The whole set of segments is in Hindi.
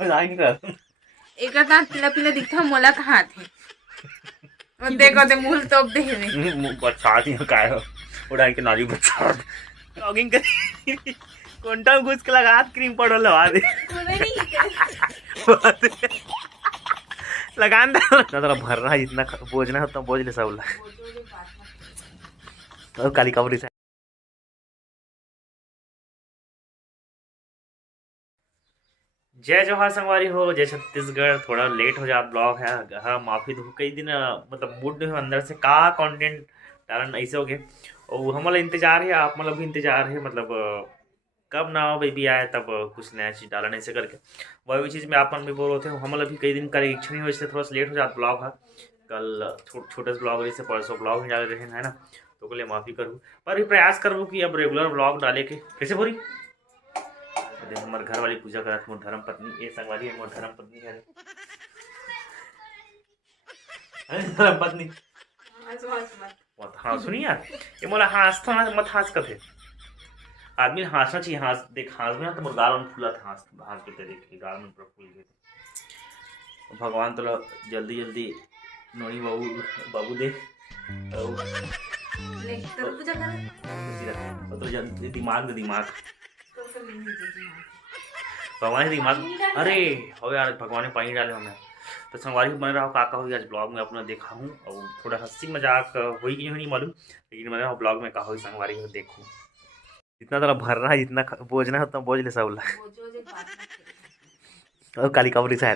मजाक नहीं कर एक दांत पीला पीला दिखता मोला कहाँ थे और देखो ते मुंह तोप दे में बच्चा नहीं काय हो उड़ा के नाली बच्चा जॉगिंग कर कोंटा घुस के लगा क्रीम पाउडर लगा दे लगान दे ना भर रहा है जितना बोझना है उतना बोझ ले सब और काली कवरी से जय जोहार संगवारी हो जय छत्तीसगढ़। थोड़ा लेट हो जा ब्लॉग है हाँ माफी दो कई दिन मतलब मूड में अंदर से का कंटेंट डालन ऐसे हो गए और हमारा इंतजार है आप मतलब भी इंतजार है मतलब कब ना बेबी आए तब कुछ नया चीज़ डालन ऐसे करके वही चीज़ में आप मन भी बोल रहे थे हमारा भी कई दिन का इच्छा नहीं हो इससे थोड़ा सा लेट हो जाता ब्लॉग है कल छोटे से ब्लॉग जैसे परसों ब्लॉग नहीं डाल रहे हैं ना तो के लिए माफ़ी करूँ पर भी प्रयास करूँ कि अब रेगुलर ब्लॉग डाले के कैसे बोली हमारे घर वाली पूजा करा मोर धर्म पत्नी ये संगवारी है मोर धर्म पत्नी है धर्म पत्नी हाँ सुनिए यार ये मोला हंसता ना मत हंस कथे आदमी हंसना चाहिए हंस देख हंस में ना तो मोर गाल में फूला था हंस के देख गाल में पूरा फूल गए भगवान तो जल्दी जल्दी नोनी बाबू दे तो दिमाग भगवान दिमाग अरे हो यार भगवान ने पानी डाले हमें तो संगवारी बन रहा काका हुई आज ब्लॉग में अपना देखा हूँ और थोड़ा हंसी मजाक हुई कि नहीं मालूम लेकिन मैं ब्लॉग में कहा हुई संगवारी में देखूँ जितना तरह भर रहा है जितना बोझना है उतना बोझ ले सब और काली कवरी से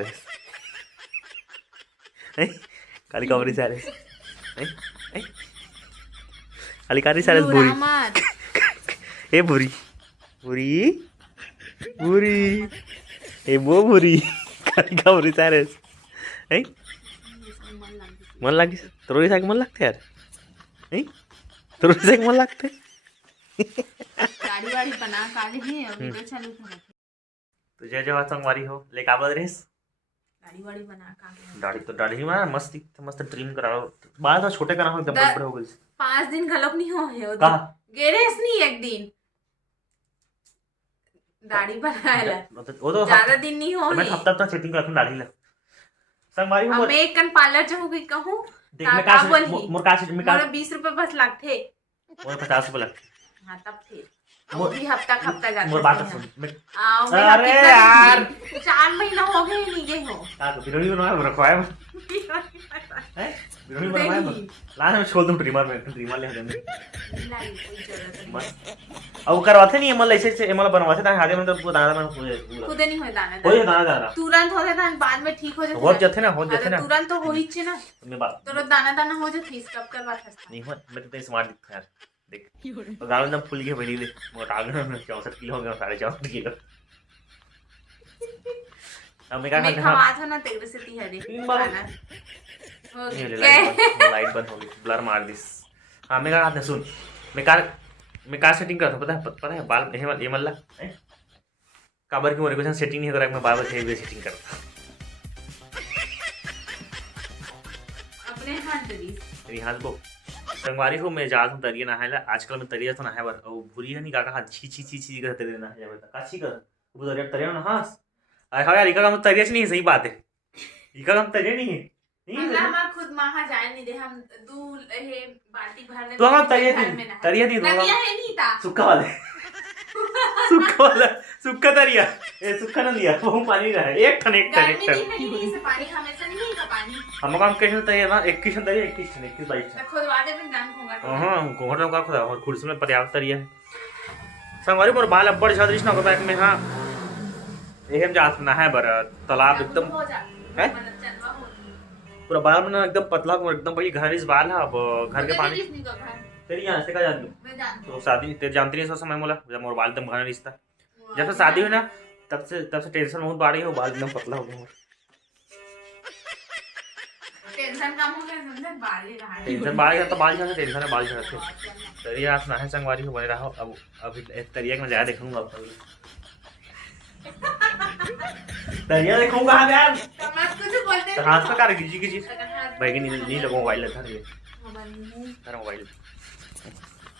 काली कवरी से काली कारी सारे बुरी ए बुरी बुरी बुरी ए वो बुरी काली कवरी सारे मन लगी तोरी साग मन लगते यार तोरी साग मन लगते गाड़ी वाड़ी बना काले ही वीडियो चालू कर तो जय जवाहर संगवारी हो लेके आबद रेस गाड़ी वाड़ी बना का दाढ़ी तो दाढ़ी में मस्त ट्रिम कराओ बाल तो छोटे करा हो एकदम बड़े हो गए 5 दिन गलप नहीं हो है का गेरेस नहीं एक दिन दाढ़ी बनाएला वो तो ज्यादा दिन नहीं हो मैं हफ्ता तक सेटिंग करके दाढ़ी ला संगवारी हो मैं एक कन पार्लर जाऊं कि कहूं देख मैं का मोर का 20 रुपए बस लगथे मोर 50 रुपए लगथे हां तब फिर वो भी हफ्ता जाते मोर बात सुन अरे यार 4 महीना हो गए नहीं गए हो का तो वीडियो बना रखवाए हैं वीडियो बनवाए ला मैं छोड़ दूं ट्रिमर ले देंगे बस अब करवाते नहीं एमल ऐसे एमल बनवाते ता आगे में तो दाना में खुद नहीं होय दाना होय दाना तुरंत होते था बाद में ठीक हो जाते हो जाते ना तुरंत तो हो ही छे ना मैं बात तो दाना हो जाती स्टॉप करवा था नहीं हो मैं तो स्मार्ट दिखता यार देख तो गाल में फूल के बनी ले मोटा गया 64 किलो हो गया 64.5 किलो अब मैं क्या खवा था ना तेरे से ती हरे खाना लाइट बंद हो गई ब्लर मार दिस हाँ मैं क्या सुन मैं कार सेटिंग करता पता है बाल ये मल्ला काबर की मोरे को सेटिंग नहीं करा मैं बार सेटिंग करता अपने हाथ दरी तेरी हाथ को संगवारी को मैं जात हूं तरिया नहायला आजकल मैं तरिया तो नहाय बर और भूरी है नहीं का हाथ छी कर तरिया नहाय जावे का छी कर वो तरिया ना हां अरे हाँ यार इका काम तरिया नहीं है सही बात है इका काम तरिया नहीं है अल्लाह हम खुद वहां जाए नहीं दे हम दू हे बाल्टी भरने तो हम तरिया दी नदिया है नहीं था सुक्का वाला सुक्का तरिया ए सुक्का ना दिया वो पानी रहा है एक टन से पानी हमेशा नहीं है का पानी हम काम कैसे तरिया ना 21 टन तरिया 21 टन 21 22 खुदवा दे में जान होगा हां घोंघट का खुदा और कुर्सी में पर्याप्त तरिया है संगवारी मोर बाल अब्बड़ छदरिश ना बैक में हां एहम जात ना है बर तालाब एकदम है पूरा बाल में ना एकदम पतला एकदम भाई घर इस बाल है अब घर के पानी तेरी यहाँ से का जानती तो शादी तेरे जानती नहीं समय मोला जब मोर बाल एकदम घना रिश्ता जब से शादी हुई ना तब से टेंशन बहुत बढ़ गई हो बाल एकदम पतला हो गया टेंशन कम हो गया समझे टेंशन बढ़ गया तो बाल झड़ते टेंशन है बाल झड़ते तरिया ना है संगवारी हो बने रहो अब अभी तरिया में जाया देखूंगा अब तरिया देखूंगा यार हाथ पे कार कीजिए भाई की नहीं लगो मोबाइल था ये तेरा मोबाइल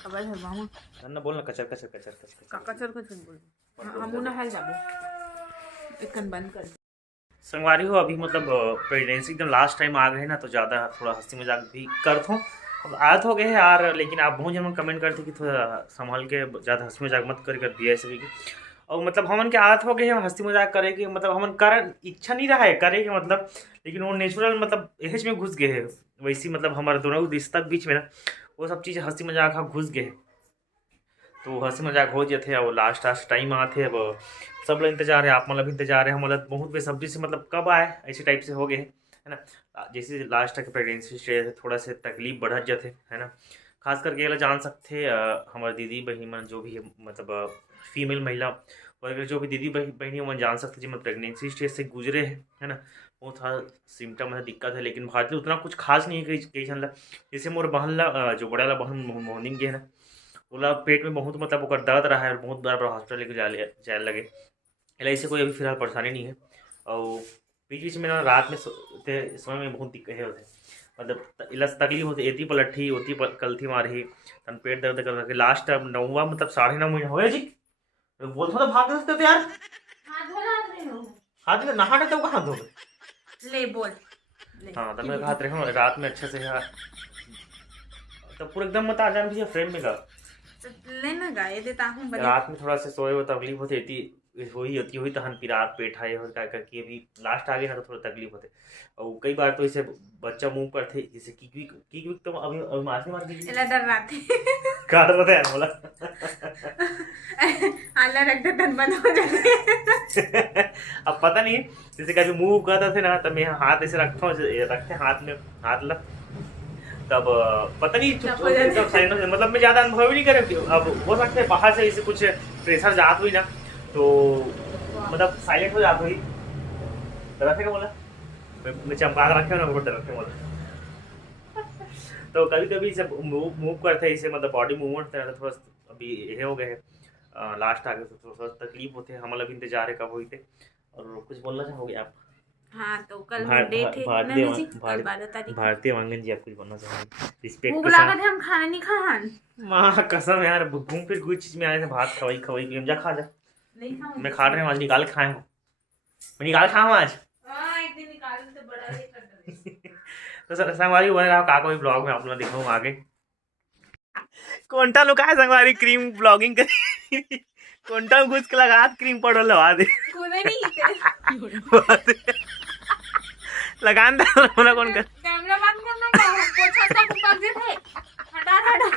खबर है मामा ना बोलना कचर बोल हम ना हाल जाबो एक कन बंद कर संगवारी हो अभी मतलब प्रेगनेंसी एकदम लास्ट टाइम आ गए ना, तो ज़्यादा थोड़ा हंसी मजाक भी करता हूँ। अब आदत हो गए है यार, लेकिन आप बहुत जन कमेंट करते कि थोड़ा संभाल के ज़्यादा हंसी मजाक मत कर दिया ऐसे भी। और मतलब हमन के आदत हो गए है हंसी मजाक करे की, मतलब हमन कर इच्छा नहीं रहा है करे के मतलब, लेकिन वो नेचुरल मतलब एज में घुस गए है। वैसी मतलब हमारे दोनों रिश्ता के बीच में ना वो सब चीज़ हंसी मजाक घुस गए। तो हंसी मजाक हो जाते अब लास्ट लास्ट टाइम आते अब सब लोग इंतजार है, आप मतलब इंतजार है, हम मतलब बहुत बेसब्री से मतलब कब आए ऐसे टाइप से हो गए है ना। जैसे लास्ट तक प्रेगनेंसी स्टेज है थोड़ा से तकलीफ बढ़त जाते है ना। खास करके ये जान सकते हमारे दीदी बहन जो भी है, मतलब फीमेल महिला वर्ग जो भी दीदी बहनी मन जान सकते जी, मतलब प्रेगनेंसी स्टेज से गुजरे है ना। बहुत था सिम्टम है दिक्कत है, लेकिन भारतीय उतना कुछ खास नहीं है कई जन ला। जैसे मोर बहन ला जो बड़ा ला बहन मोहनिम गे है ना, ओला पेट में बहुत मतलब ओकर दर्द रहा है और बहुत बार हॉस्पिटल लेके जाए लगे। ऐसे कोई अभी फिलहाल परेशानी नहीं है। और बीच बीच में ना रात में समय में बहुत दिक्कत है होते, मतलब इलाज तकलीफ होती, एती पलटी होती कलथी मारी तन पेट दर्द कर रखे लास्ट नौवा मतलब 9.5 महीने हो जी। बोलते तो भाग सकते थे यार, हाथ में नहा तो कहाँ धोगे ले बोल ले। हाँ तब मैं हाथ रखा रात में अच्छे से यार, तब पूरा एकदम मत आ जाना भैया फ्रेम में का लेना गाये देता हूँ रात में थोड़ा से सोए हो तकलीफ होती होती हुई तहन फिर रात पेट आए हो क्या करके अभी लास्ट आ गए ना तो थोड़ा तकलीफ होते। और कई बार तो इसे बच्चा मुंह पर थे जैसे किक तो अभी मारने मार दीजिए एला डर राते काट रहा है बोला आला रख दे तन बंद हो जाते। अब पता नहीं जैसे कभी मुंह करता थे ना तब मैं हाथ ऐसे रखते हाथ में हाथ लग तब पता नहीं एकदम साइलेंट हो मतलब मैं ज्यादा अनुभव नहीं करे। अब हो सकता है बाहर से ऐसे कुछ प्रेशर जात हुई ना तो मतलब साइलेंट हो जाता हुई रखे का बोला मैं चंपा रखे ना वो रखे बोला तो कभी कभी जब मूव करते हैं इसे मतलब बॉडी मूवमेंट थोड़ा अभी ये हो गए लास्ट आ गए तो थोड़ा तकलीफ होते हैं हम लोग इंतजार है कब हुई थे। और कुछ बोलना चाहोगे आप? हाँ तो कल डेट है नन्ही जी, कल 12 तारीख भारतीय वांगन जी आप कुछ बोलना चाहोगे रिस्पेक्ट भूख के लागत साथ? है हम खाना नहीं खान माँ कसम यार घूम फिर कोई चीज में आए थे भात खवाई खवाई पी जा खा जा नहीं खाऊं मैं खा रहे हैं आज निकाल के खाए हूँ मैं निकाल खाऊँ आज हां एक दिन निकाल तो बड़ा ये कर दे। तो सर संगवारी बने रहा काको भी ब्लॉग में आप लोग दिखाऊँ आगे कोंटा लुका है संगवारी क्रीम ब्लॉगिंग कर कोंटा घुस के लगा क्रीम पाउडर लगा दे कोने नहीं लगान दे ना कौन कर कैमरा बंद करना का पोछा सा पक जे थे हटा हटा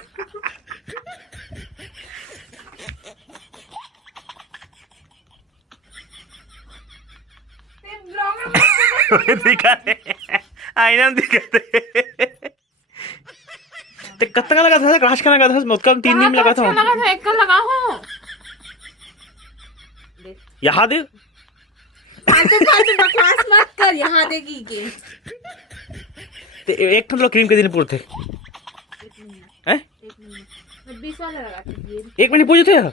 ते ब्लॉग में दिखा दे आईना में दिखा दे ते कत्ता लगा था क्रैश का लगा था मुझका 3 दिन लगा था लगा था एक का लगा हो यहाँ दे फालतू फालतू बकवास मत कर यहाँ देगी के ते एक तो क्रीम के दिन पूरे थे हैं 20 वाला लगाते हैं 1 मिनट पूछे थे हां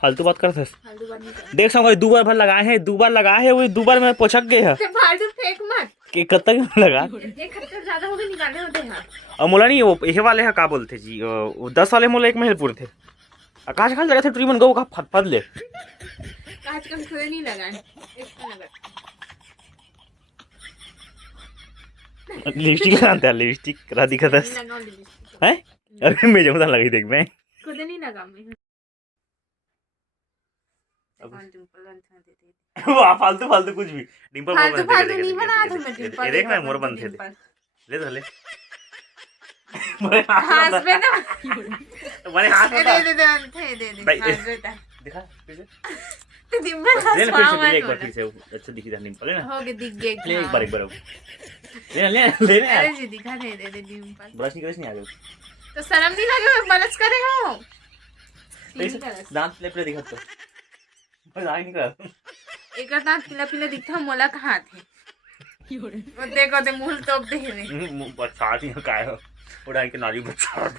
फालतू बात कर थे फालतू बात नहीं कर देख संग दो बार भर लगाए हैं 2 बार लगाए हैं वही 2 बार में पोछक गए हैं ते फालतू फेंक मत कि कत्ता क्यों लगा ये खट्टर ज्यादा हो गए निकालने होते हैं और मोला नहीं वो ये वाले हैं का बोलते जी वो 10 वाले मोला 1 महीने पूरे थे आकाश खाल लगा थे ट्रीमन गो का फट ले आज कम थोड़े नहीं लगाए एक का लगा लिपस्टिक लगाते हैं लिपस्टिक करा दिखा था नहीं लगाओ लिपस्टिक हैं अरे मैं जमता लगी देख मैं खुद नहीं लगा मैं अब कौन डिंपल अंथा दे दे वाह फालतू फालतू कुछ भी डिंपल फालतू फालतू नहीं बना था मैं डिंपल ये देख ना मोर बन थे ले तो ले हाथ में ना तुम्हारे हाथ में दे दे अंथे दे दे भाई, हाथ में था दिखा पीछे तो डिंपल ले ले हंसवा फिर से ले एक बार मत फिर से अच्छा दिखी था डिंपल है ना हो गए दिख गए ले एक बार ले ले अरे यार जी दिखा दे दे डिंपल ब्रश नहीं आ गया तो शर्म नहीं लगे मलस करे हो दांत ले दिखा तो बस आ नहीं कर एक दांत पीला पीला दिखता मोला कहाँ थे वो देखो ते मुंह तोप दे रे बरसात ही का है उड़ा के नाली बरसात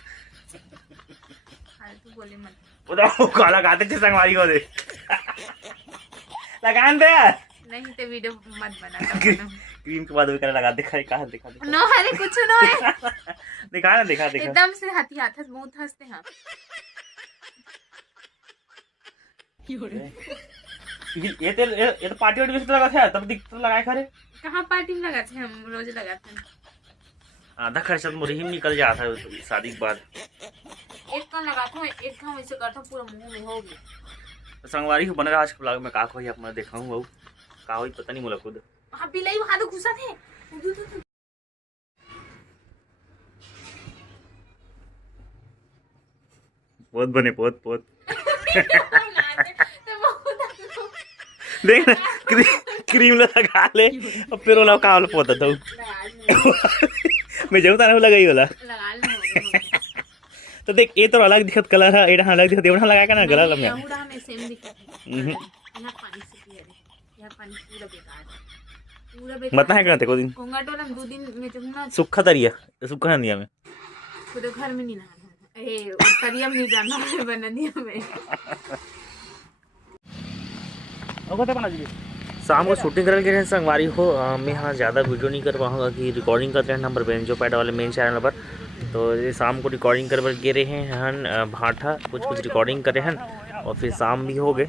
फालतू बोले मत उड़ा वो काला गाते थे संगवारी को दे लगान दे नहीं ते वीडियो मत बना क्रीम के बाद वगैरह लगा दिखा कहां दिखा नो अरे कुछ नो है दिखा ना दिखा एकदम से हाथी हाथ बहुत हंसते हैं ये तो पार्टी वार्टी में लगा था तब दिख तो लगाए खरे। कहाँ पार्टी में लगाते हैं, हम रोज लगाते हैं। आधा खर्चा तो मुरही में निकल जाता है शादी के बाद। एक कम लगाता हूँ, एक कम ऐसे करता हूँ, पूरा मुंह में हो गया। संगवारी हो बने आज के ब्लॉग में का कोई अपना दिखाऊं वो का होई पता नहीं मोला खुद। वहाँ बिलाई वहाँ तो घुसा थे। बहुत बने बहुत देख ना क्रीम लगा ले और फिर वाला का वाला पोता तो मैं जब तारा लगाई वाला तो देख ये तो अलग दिखत कलर है, एडा अलग दिखत, एडा लगा के ना गला में पूरा में सेम दिखता है। यहाँ पानी से क्लियर है, यहाँ पानी पूरा बेकार है, पूरा बेकार। मत है करते को दिन घोंघट वाला 2 दिन में जब ना सुखा तरिया सुखा नदिया में खुद घर में नहीं नहाना है, ए तरिया में नहीं जाना है, नदिया में। शाम को शूटिंग करने के लिए संगवारी हो मैं यहाँ ज़्यादा वीडियो नहीं कर पाऊँगा कि रिकॉर्डिंग करते हैं नंबर बेंजो पैड वाले मेन चैनल पर। तो ये शाम को रिकॉर्डिंग कर गे रहे हैं भाटा कुछ रिकॉर्डिंग करे हैं और फिर शाम भी हो गए।